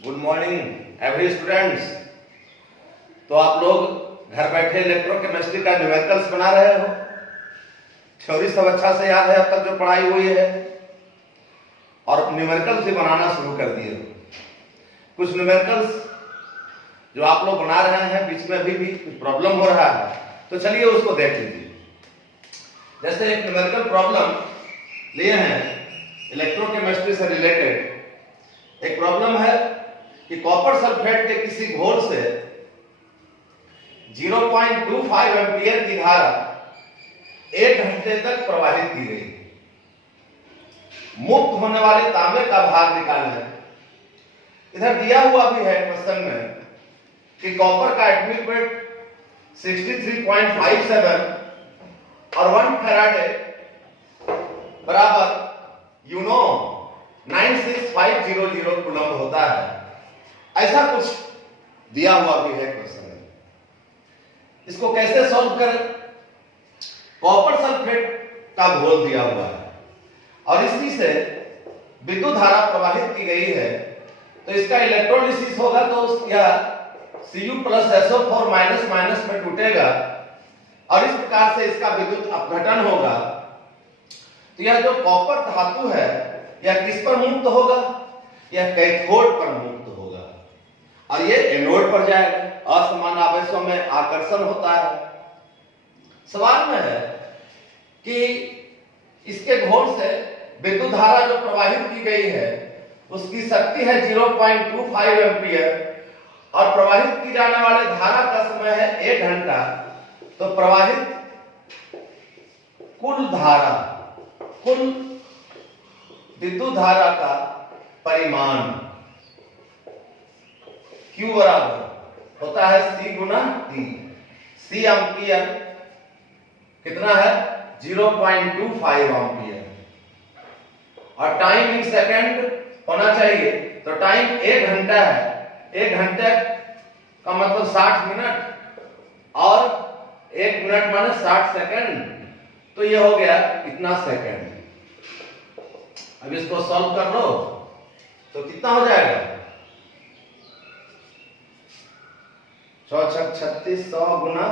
Good morning every students. तो आप लोग घर बैठे इलेक्ट्रोकेमिस्ट्री का न्यूमेरिकल्स बना रहे हो। थ्योरी सब अच्छा से याद है अब तक जो पढ़ाई हुई है, और न्यूमेरिकल्स भी बनाना शुरू कर दिए हो। कुछ न्यूमेरिकल्स जो आप लोग बना रहे हैं बीच में अभी भी कुछ प्रॉब्लम हो रहा है, तो चलिए उसको देख लीजिए। जैसे एक न्यूमेरिकल प्रॉब्लम लिए हैं इलेक्ट्रोकेमिस्ट्री से रिलेटेड। एक प्रॉब्लम है कि कॉपर सल्फेट के किसी घोल से 0.25 एम्पीयर की धारा 1 घंटे तक प्रवाहित की गई। मुक्त होने वाले तांबे का भार निकालना है। इधर दिया हुआ भी है क्वेश्चन में कि कॉपर का एटॉमिक वेट 63.57 और 1 फैराडे बराबर 96500 कूलम होता है। ऐसा कुछ दिया हुआ भी है क्वेश्चन में। इसको कैसे सॉल्व करें? कॉपर सल्फेट का घोल दिया हुआ है और इसी से विद्युत धारा प्रवाहित की गई है, तो इसका इलेक्ट्रोलिसिस होगा तो यह Cu plus SO4 minus minus में टूटेगा और इस प्रकार से इसका विद्युत अपघटन होगा। तो यह जो कॉपर धातु है यह किस पर मुक्त होगा? यह कैथोड पर मुक्त होगा और ये एनोड पर जाएगा। असमान आवेशों में आकर्षण होता है। सवाल में है कि इसके घोल से विद्युत धारा जो प्रवाहित की गई है उसकी शक्ति है 0.25 एम्पीयर और प्रवाहित की जाने वाले धारा का समय है 1 घंटा। तो प्रवाहित कुल धारा, कुल विद्युत धारा का परिमाण Q बराबर होता है C गुना T। C एम्पियर कितना है? 0.25 एम्पियर और टाइम इन सेकंड होना चाहिए। तो टाइम 1 घंटा है। 1 घंटे का मतलब 60 मिनट और 1 मिनट माने 60 सेकंड। तो ये हो गया इतना सेकंड। अब इसको सॉल्व कर लो तो कितना हो जाएगा? 6 6 36 100 गुना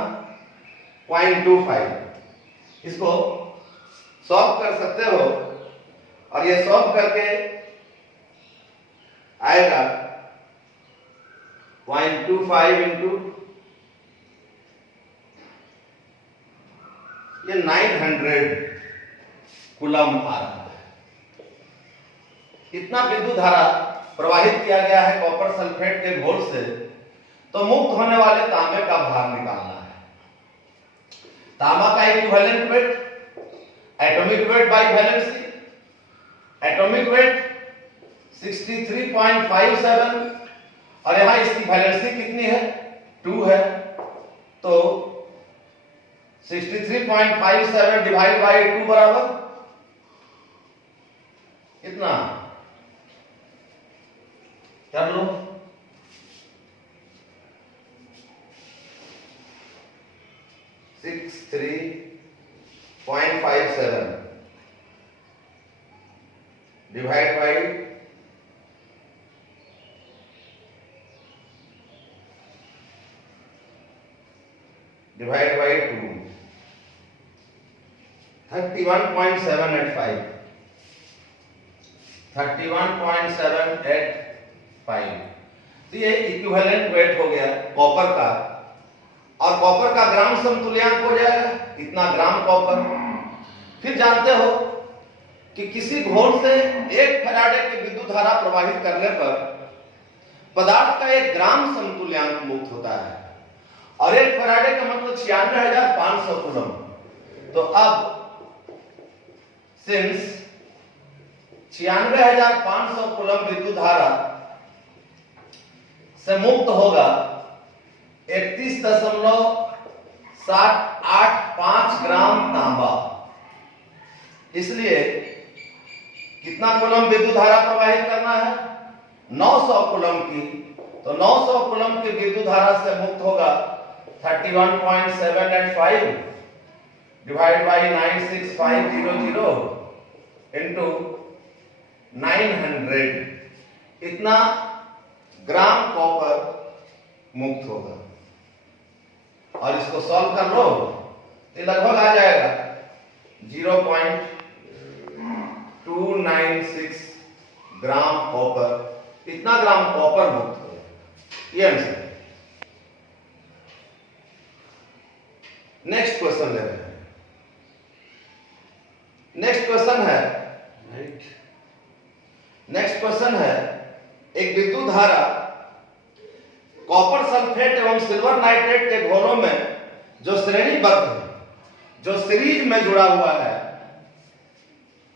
0.25। इसको सॉल्व कर सकते हो और ये सॉल्व करके आएगा 0.25 इंटू ये 900 कूलम आ रहा है। इतना विद्युत धारा प्रवाहित किया गया है कॉपर सल्फेट के घोल से, तो मुक्त होने वाले तांबे का भार निकालना है। तांबा का equivalent weight atomic weight by valency. Atomic weight 63.57 और यहां इसकी वैलेंसी कितनी है? 2 है। तो 63.57 डिवाइड बाई 2 बराबर कितना? कर लो। Six 3.57 divide by 2 31.785 31.785। तो ये इक्विवेलेंट वेट हो गया कॉपर का, और कॉपर का ग्राम समतुल्यांक हो जाएगा इतना ग्राम कॉपर। फिर जानते हो कि किसी घोल से 1 फैराडे की विद्युत धारा प्रवाहित करने पर पदार्थ का 1 ग्राम समतुल्यांक मुक्त होता है और 1 फैराडे का मतलब 96,500 कूलम। तो अब सिंस 96,500 कूलम विद्युत धारा से मुक्त होगा 31.785 ग्राम तांबा। इसलिए कितना कूलम विद्युत धारा प्रवाहित करना है? 900 कूलम की। तो 900 कूलम की विद्युत धारा से मुक्त होगा 31.785 डिवाइड बाई 96500 इंटू 900। इतना ग्राम कॉपर मुक्त होगा। और इसको सॉल्व कर लो तो लगभग आ जाएगा 0.296 ग्राम कॉपर। इतना ग्राम कॉपर मुक्त होगा, ये आंसर। नेक्स्ट क्वेश्चन ले रहे हैं। नेक्स्ट क्वेश्चन है एक विद्युत धारा कॉपर सल्फेट एवं सिल्वर नाइट्रेट के घोलों में जो श्रेणीबद्ध है, जो सीरीज में जुड़ा हुआ है,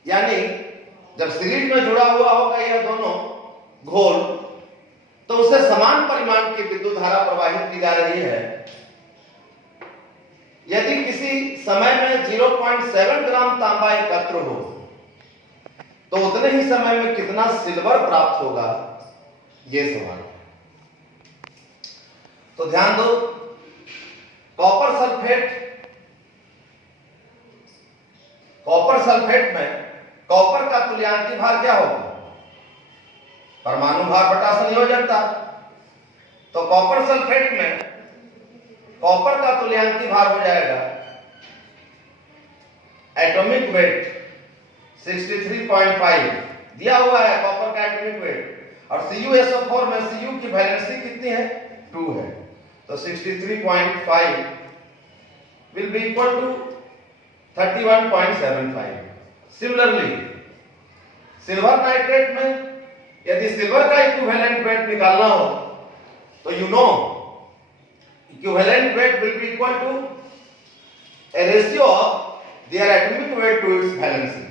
यानी जब सीरीज में जुड़ा हुआ होगा यह दोनों घोल, तो उसे समान परिमाण की विद्युत धारा प्रवाहित की जा रही है। यदि किसी समय में 0.7 ग्राम तांबा एकत्र हो तो उतने ही समय में कितना सिल्वर प्राप्त होगा, यह सवाल है। तो ध्यान दो, कॉपर सल्फेट में कॉपर का तुल्यांकी भार क्या होगा? परमाणु भार बटा संयोजकता। तो कॉपर सल्फेट में कॉपर का तुल्यांकी भार हो जाएगा एटॉमिक वेट 63.5 दिया हुआ है कॉपर का एटॉमिक वेट, और CuSO4 में Cu की वैलेंसी कितनी है? 2 है। तो 63.5 will be equal to 31.75। Similarly silver nitrate में यदि सिल्वर का इक्विवेलेंट वेट निकालना हो तो you know equivalent weight will be equal to a ratio of their atomic weight to its valency।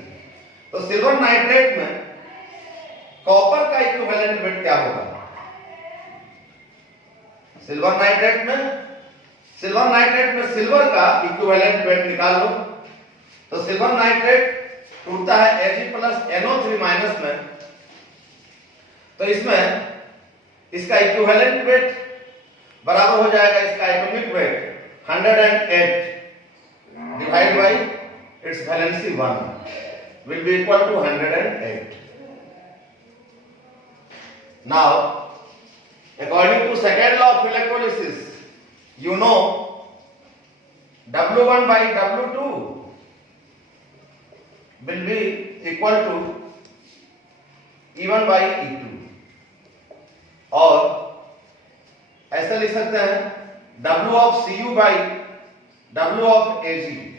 तो सिल्वर नाइट्रेट में कॉपर का इक्विवेलेंट वेट क्या होगा? सिल्वर नाइट्रेट में सिल्वर का इक्विवेलेंट वेट निकाल लो। तो सिल्वर नाइट्रेट टूटता है Ag प्लस NO3 माइनस में, तो इसमें इसका इक्विवेलेंट वेट बराबर हो जाएगा इसका atomic weight 108 divide by it's valency 1 will be equal to 108। Now, according to second law of electrolysis, you know W1 by W2 will be equal to E1 by E2, और ऐसा लिख सकते हैं W of Cu by W of Ag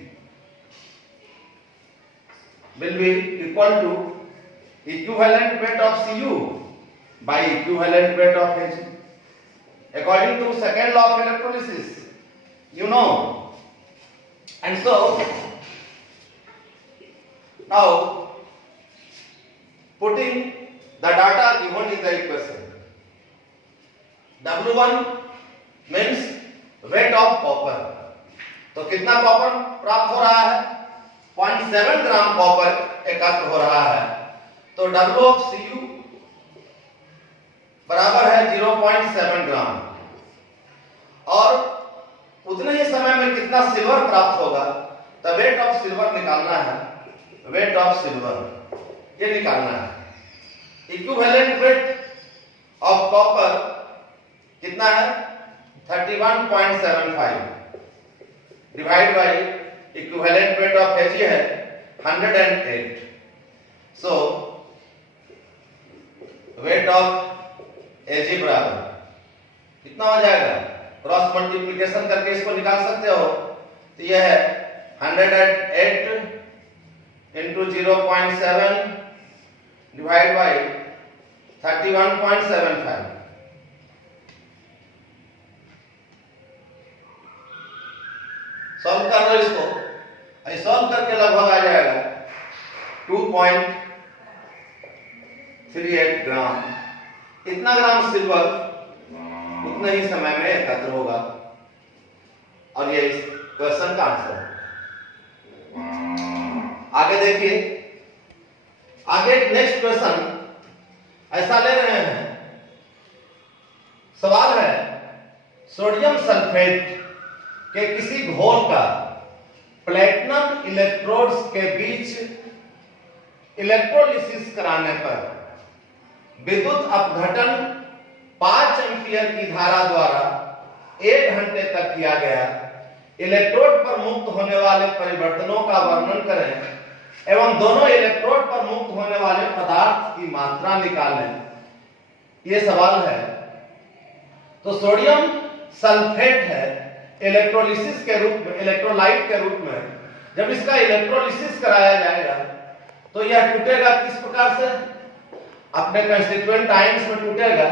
will be equal to equivalent weight of Cu by equivalent weight of Ag according to second law of electrolysis, you know. And so now putting the data given in the equation, W1 means weight of copper, तो कितना copper प्राप्त हो रहा है? 0.7 gram copper एकत्र हो रहा है। तो W of Cu बराबर है 0.7 ग्राम, और उतने ही समय में कितना सिल्वर प्राप्त होगा? तो वेट ऑफ सिल्वर निकालना है, वेट ऑफ सिल्वर ये निकालना है। इक्विवेलेंट वेट ऑफ कॉपर कितना है? 31.75 divide by equivalent weight of Ag है 108। सो वेट ऑफ Ag बराबर कितना हो जाएगा? क्रॉस मल्टीप्लिकेशन करके इसको निकाल सकते हो। तो यह है 108 into 0.7 डिवाइड बाय 31.75। सॉल्व कर लो इसको, सॉल्व करके लगभग आ जाएगा 2.38 ग्राम। इतना ग्राम सिल्वर उतने ही समय में एकत्र होगा, और ये इस क्वेश्चन का आंसर है। आगे देखिए, आगे नेक्स्ट क्वेश्चन ऐसा ले रहे हैं, सवाल है सोडियम सल्फेट के किसी घोल का प्लेटिनम इलेक्ट्रोड्स के बीच इलेक्ट्रोलिसिस कराने पर विद्युत अपघटन पास एम्पियर की धारा द्वारा 1 घंटे तक किया गया इलेक्ट्रोड पर मुक्त होने वाले परिवर्तनों का वर्णन करें एवं दोनों इलेक्ट्रोड पर मुक्त होने वाले पदार्थ की मात्रा निकालें, ये सवाल है। तो सोडियम सल्फेट है इलेक्ट्रोलिसिस के रूप में, इलेक्ट्रोलाइट के रूप में जब इसका इलेक्ट्रोलिसिस कराया जाएगा तो यह टूटेगा किस प्रकार से, अपने कंस्टिट्यूएंट आयंस में टूटेगा।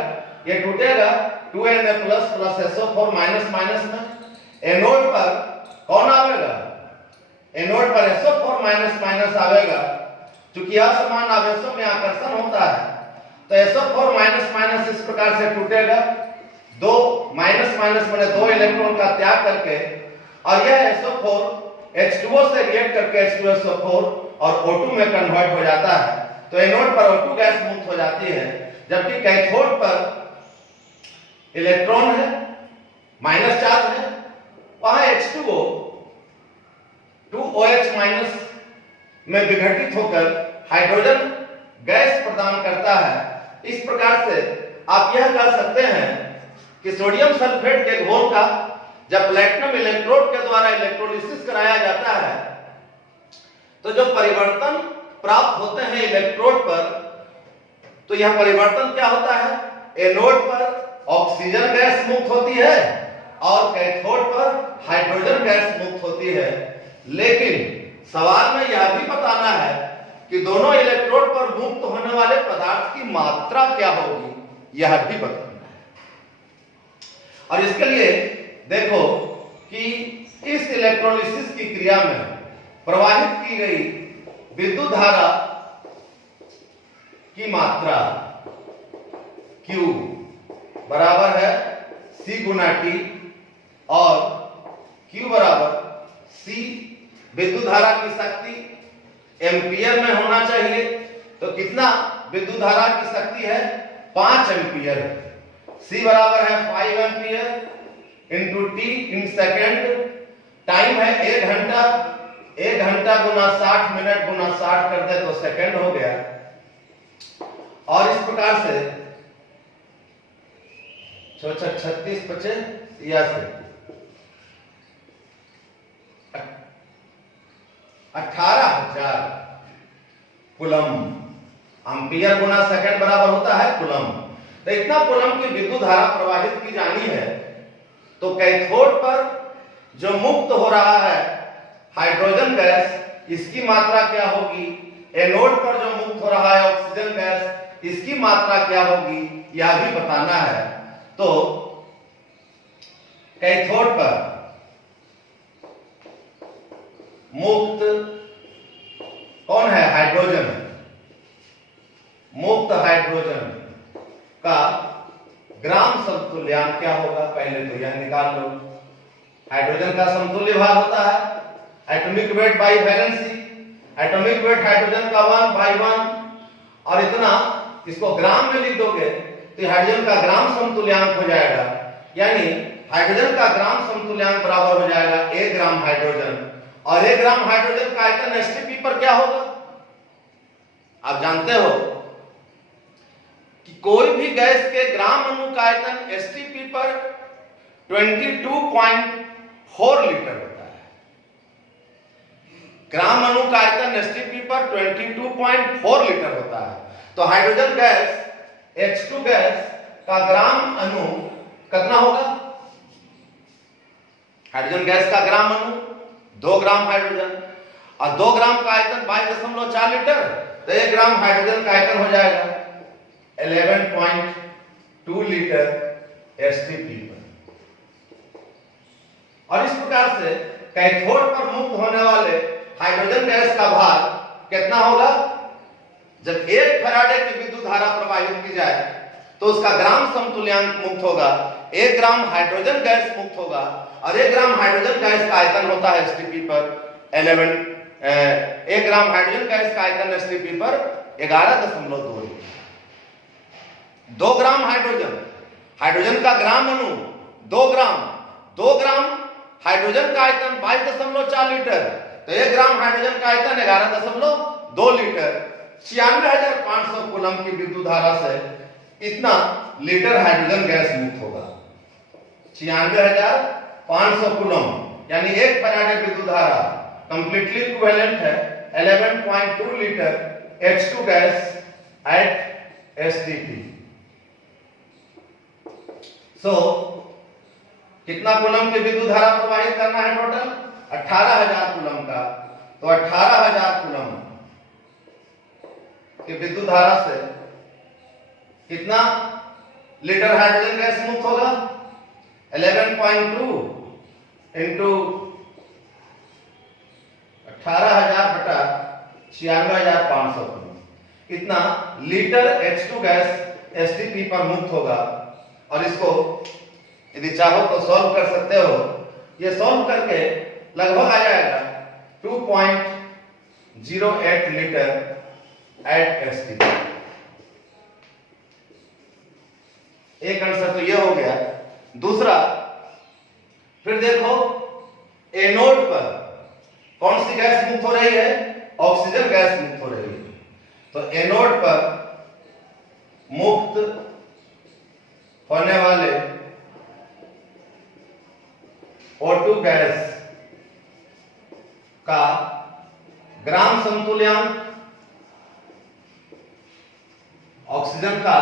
यह टूटेगा 2Na प्लस SO4 माइनस में। एनोड पर कौन आवेगा, एनोड पर SO4 माइनस आवेगा। चूंकि असमान आवेशों में आकर्षण होता है तो SO4 माइनस इस प्रकार से टूटेगा, दो माइनस मैंने 2 इलेक्ट्रॉन का त्याग करके, और यह SO4 H2O से रिएक्ट करके H2SO4 और O2 में कन्वर्ट हो जाता है। तो एनोड पर O2 गैस मुक्त हो जाती है, जबकि कैथोड पर इलेक्ट्रॉन है, माइनस चार्ज है, वहां H2O 2OH माइनस में विघटित होकर हाइड्रोजन गैस प्रदान करता है। इस प्रकार से आप यह कह सकते हैं कि सोडियम सल्फेट के घोल का जब प्लैटिनम इलेक्ट्रोड के द्वारा इलेक्ट्रोलिसिस कराया जाता है तो जो परिवर्तन प्राप्त होते हैं इलेक्ट्रोड पर, तो यह परिवर्तन क्या होता है, एनोड पर ऑक्सीजन गैस मुक्त होती है और कैथोड पर हाइड्रोजन गैस मुक्त होती है। लेकिन सवाल में यह भी बताना है कि दोनों इलेक्ट्रोड पर मुक्त होने वाले पदार्थ की मात्रा क्या होगी, यह भी बताना है। और इसके लिए देखो कि इस इलेक्ट्रोलिसिस की क्रिया में प्रवाहित की गई विद्युत धारा की मात्रा Q बराबर है C गुना T, और Q बराबर C विद्युत धारा की शक्ति एम्पियर में होना चाहिए। तो कितना विद्युत धारा की शक्ति है, 5 एम्पियर। C बराबर है 5 ampere into T in second, time है 1 घंटा, 1 घंटा गुना 60 मिनट गुना 60 कर दे तो सेकेंड हो गया। और इस प्रकार से 36 25 18,000 कूलम, एम्पियर गुना सेकंड बराबर होता है कूलम। तो इतना कूलम की विद्युत धारा प्रवाहित की जानी है। तो कैथोड पर जो मुक्त हो रहा है हाइड्रोजन गैस, इसकी मात्रा क्या होगी, एनोड पर जो मुक्त हो रहा है ऑक्सीजन गैस, इसकी मात्रा क्या होगी, यह भी बताना है। तो कैथोड पर मुक्त कौन है, हाइड्रोजन। मुक्त हाइड्रोजन का ग्राम समतुल्यांक क्या होगा, पहले तो यह निकाल लो। हाइड्रोजन का समतुल्य भार होता है atomic weight by valency. Atomic weight hydrogen का 1/1, और इतना इसको ग्राम में लिख दोगे तो हाइड्रोजन का ग्राम समतुल्यांक हो जाएगा। यानी हाइड्रोजन का ग्राम समतुल्यांक बराबर हो जाएगा 1 ग्राम हाइड्रोजन, और 1 ग्राम हाइड्रोजन का आयतन एसटीपी पर क्या होगा, आप जानते हो कि कोई भी गैस के ग्राम अणु का आयतन एसटीपी पर 22.4 लीटर होता है। ग्राम अणु का आयतन एसटीपी पर 22.4 लीटर होता है। तो हाइड्रोजन गैस H2 गैस का ग्राम अणु कितना होगा, हाइड्रोजन गैस का ग्राम अणु 2 ग्राम हाइड्रोजन, और 2 ग्राम का आयतन 22.4 लीटर, तो 1 ग्राम हाइड्रोजन का आयतन हो जाएगा 11.2 लीटर एसटीपी पर। और इस प्रकार से कैथोड पर मुक्त होने वाले हाइड्रोजन गैस का भार कितना होगा, जब 1 फैराडे की विद्युत धारा प्रवाहित की जाए तो उसका ग्राम समतुल्यांक मुक्त होगा, 1 ग्राम हाइड्रोजन गैस मुक्त होगा, और 1 ग्राम हाइड्रोजन गैस का आयतन होता है एसटीपी पर 1 ग्राम हाइड्रोजन गैस का आयतन एसटीपी पर 11.2 लीटर। 2 ग्राम हाइड्रोजन, हाइड्रोजन का ग्राम अणु 2 ग्राम हाइड्रोजन का आयतन 22.4 लीटर, तो 1 ग्राम हाइड्रोजन का आयतन 11.2 लीटर। 96,500 कूलम की विद्युत धारा से कितना लीटर हाइड्रोजन गैस मुक्त होगा? 96,500 कूलम, यानी 1 फैराड विद्युत धारा कंप्लीटली इक्विवेलेंट है 11.2 litre H2 gas at STP। सो कितना कूलम की विद्युत धारा प्रवाहित करना है टोटल? 18,000 कूलम का। तो 18,000 कूलम की विद्युत धारा से कितना लीटर हाइड्रोजन गैस मुक्त होगा? 11.2 इंटू 18,000 बटा 96,500 कूलम, इतना लीटर H2 गैस STP पर मुक्त होगा। और इसको यदि चाहो तो सॉल्व कर सकते हो। ये सॉल्व करके लगभग आ जाएगा 2.08 लीटर एट STP। एक आंसर तो ये हो गया। दूसरा, फिर देखो एनोड पर कौन सी गैस मुक्त हो रही है? ऑक्सीजन गैस मुक्त हो रही है। तो एनोड पर मुक्त होने वाले O2 गैस का ग्राम समतुल्यांक ऑक्सीजन का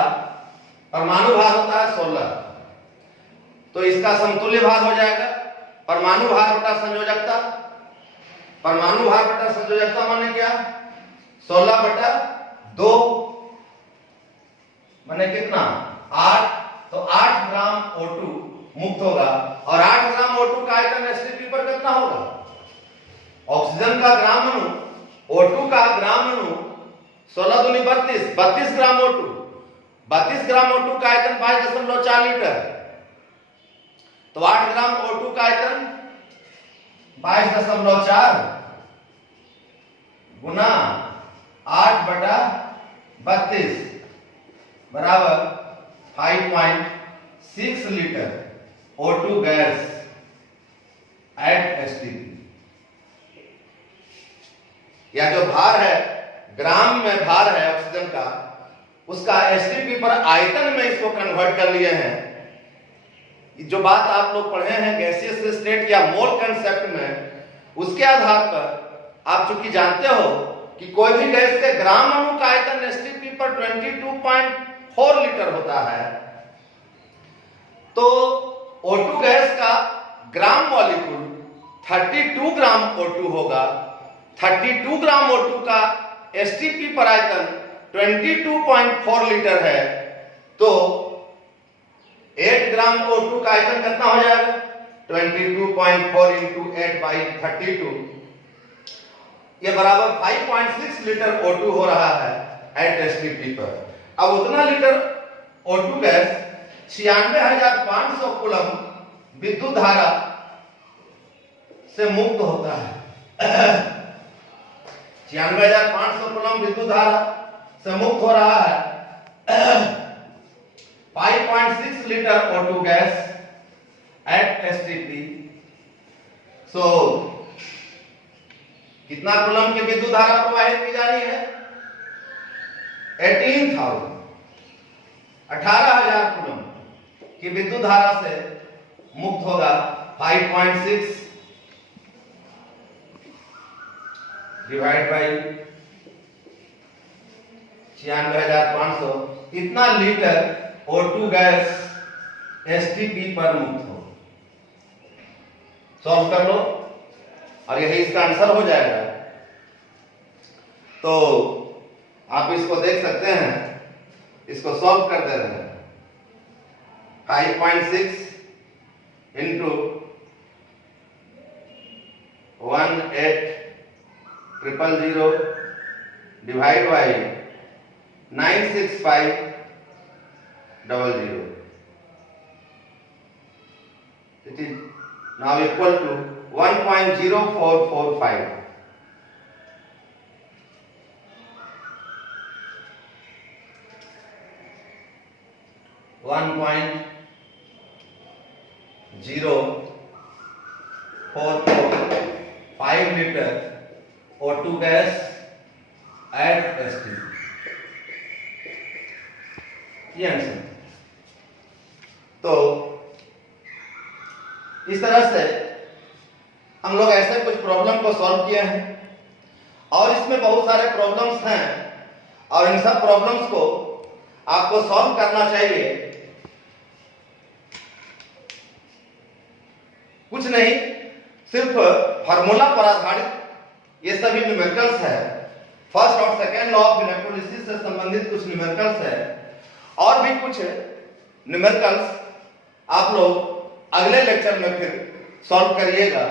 परमाणु भार होता है 16, तो इसका समतुल्य भार हो जाएगा परमाणु भार बटा संयोजकता। परमाणु भार बटा संयोजकता माने क्या? 16 बटा 2 माने कितना? 8। तो 8 ग्राम O2 मुक्त होगा। और 8 ग्राम O2 का आयतन STP पर कितना होगा? ऑक्सीजन का ग्राम अणु, O2 का ग्राम अणु 16 दूनी 32, 32 ग्राम O2, 32 ग्राम O2 का आयतन 22.4 लीटर। तो 8 ग्राम O2 का आयतन 22.4 गुना 8 बटा 32 बराबर 5.6 litre O2 gas at STP। या जो भार है, ग्राम में भार है ऑक्सीजन का, उसका STP पर आयतन में इसको कन्वर्ट कर लिए हैं। जो बात आप लोग पढ़े हैं गैसियस स्टेट या मोल कंसेप्ट में, उसके आधार पर आप चूंकि जानते हो कि कोई भी गैस के ग्राम अणु का आयतन STP पर 22.4 लीटर होता है, तो O2 गैस का ग्राम मॉलिक्यूल 32 ग्राम O2 होगा। 32 ग्राम O2 का STP पर आयतन 22.4 लीटर है, तो 8 ग्राम O2 का आयतन कितना हो जाएगा? 22.4 इंटू 8/32, ये बराबर 5.6 लीटर O2 हो रहा है एट STP पर। अब उतना लीटर O2 गैस 96,500 कूलम विद्युत धारा से मुक्त होता है। 96,500 कूलम विद्युत धारा से मुक्त हो रहा है 5.6 litre O2 gas at STP। सो कितना कूलम की विद्युत धारा प्रवाहित की जा रही है? 18,000 कूलम की विद्युत धारा से मुक्त होगा 5.6 डिवाइड बाई 96,500, इतना लीटर O2 गैस STP पर मुक्त हो। सॉल्व कर लो और यही इसका आंसर हो जाएगा। तो आप इसको देख सकते हैं, इसको सॉल्व कर दे रहे हैं। 5.6 into 18,000 divide by 96500, it is now equal to 1.0445। $1.045 litre O2 gas at STP। ये आंसर। तो इस तरह से हम लोग ऐसे कुछ प्रॉब्लम को सॉल्व किए हैं और इसमें बहुत सारे प्रॉब्लम्स हैं और इन सब प्रॉब्लम्स को आपको सॉल्व करना चाहिए। कुछ नहीं, सिर्फ फार्मूला पर आधारित ये सभी न्यूमेरिकल्स है। फर्स्ट और सेकेंड लॉ ऑफ इलेक्ट्रोलिसिस से संबंधित कुछ न्यूमेरिकल्स है और भी कुछ न्यूमेरिकल्स आप लोग अगले लेक्चर में फिर सॉल्व करिएगा।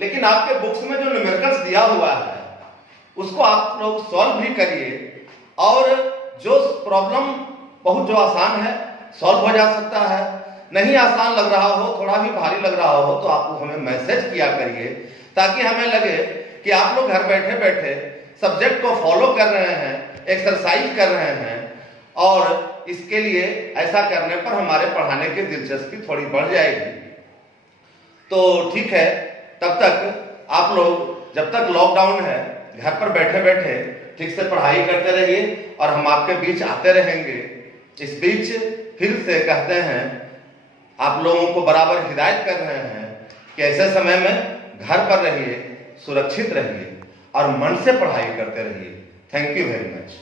लेकिन आपके बुक्स में जो न्यूमेरिकल्स दिया हुआ है उसको आप लोग सॉल्व भी करिए और जो प्रॉब्लम बहुत जो आसान है सॉल्व हो जा सकता है, नहीं आसान लग रहा हो, थोड़ा भी भारी लग रहा हो तो आप हमें मैसेज किया करिए ताकि हमें लगे कि आप लोग घर बैठे बैठे सब्जेक्ट को फॉलो कर रहे हैं, एक्सरसाइज कर रहे हैं और इसके लिए ऐसा करने पर हमारे पढ़ाने की दिलचस्पी थोड़ी बढ़ जाएगी। तो ठीक है, तब तक आप लोग जब तक लॉकडाउन है घर पर बैठे बैठे ठीक से पढ़ाई करते रहिए और हम आपके बीच आते रहेंगे। इस बीच फिर से कहते हैं, आप लोगों को बराबर हिदायत कर रहे हैं कि ऐसे समय में घर पर रहिए, सुरक्षित रहिए और मन से पढ़ाई करते रहिए। Thank you very much.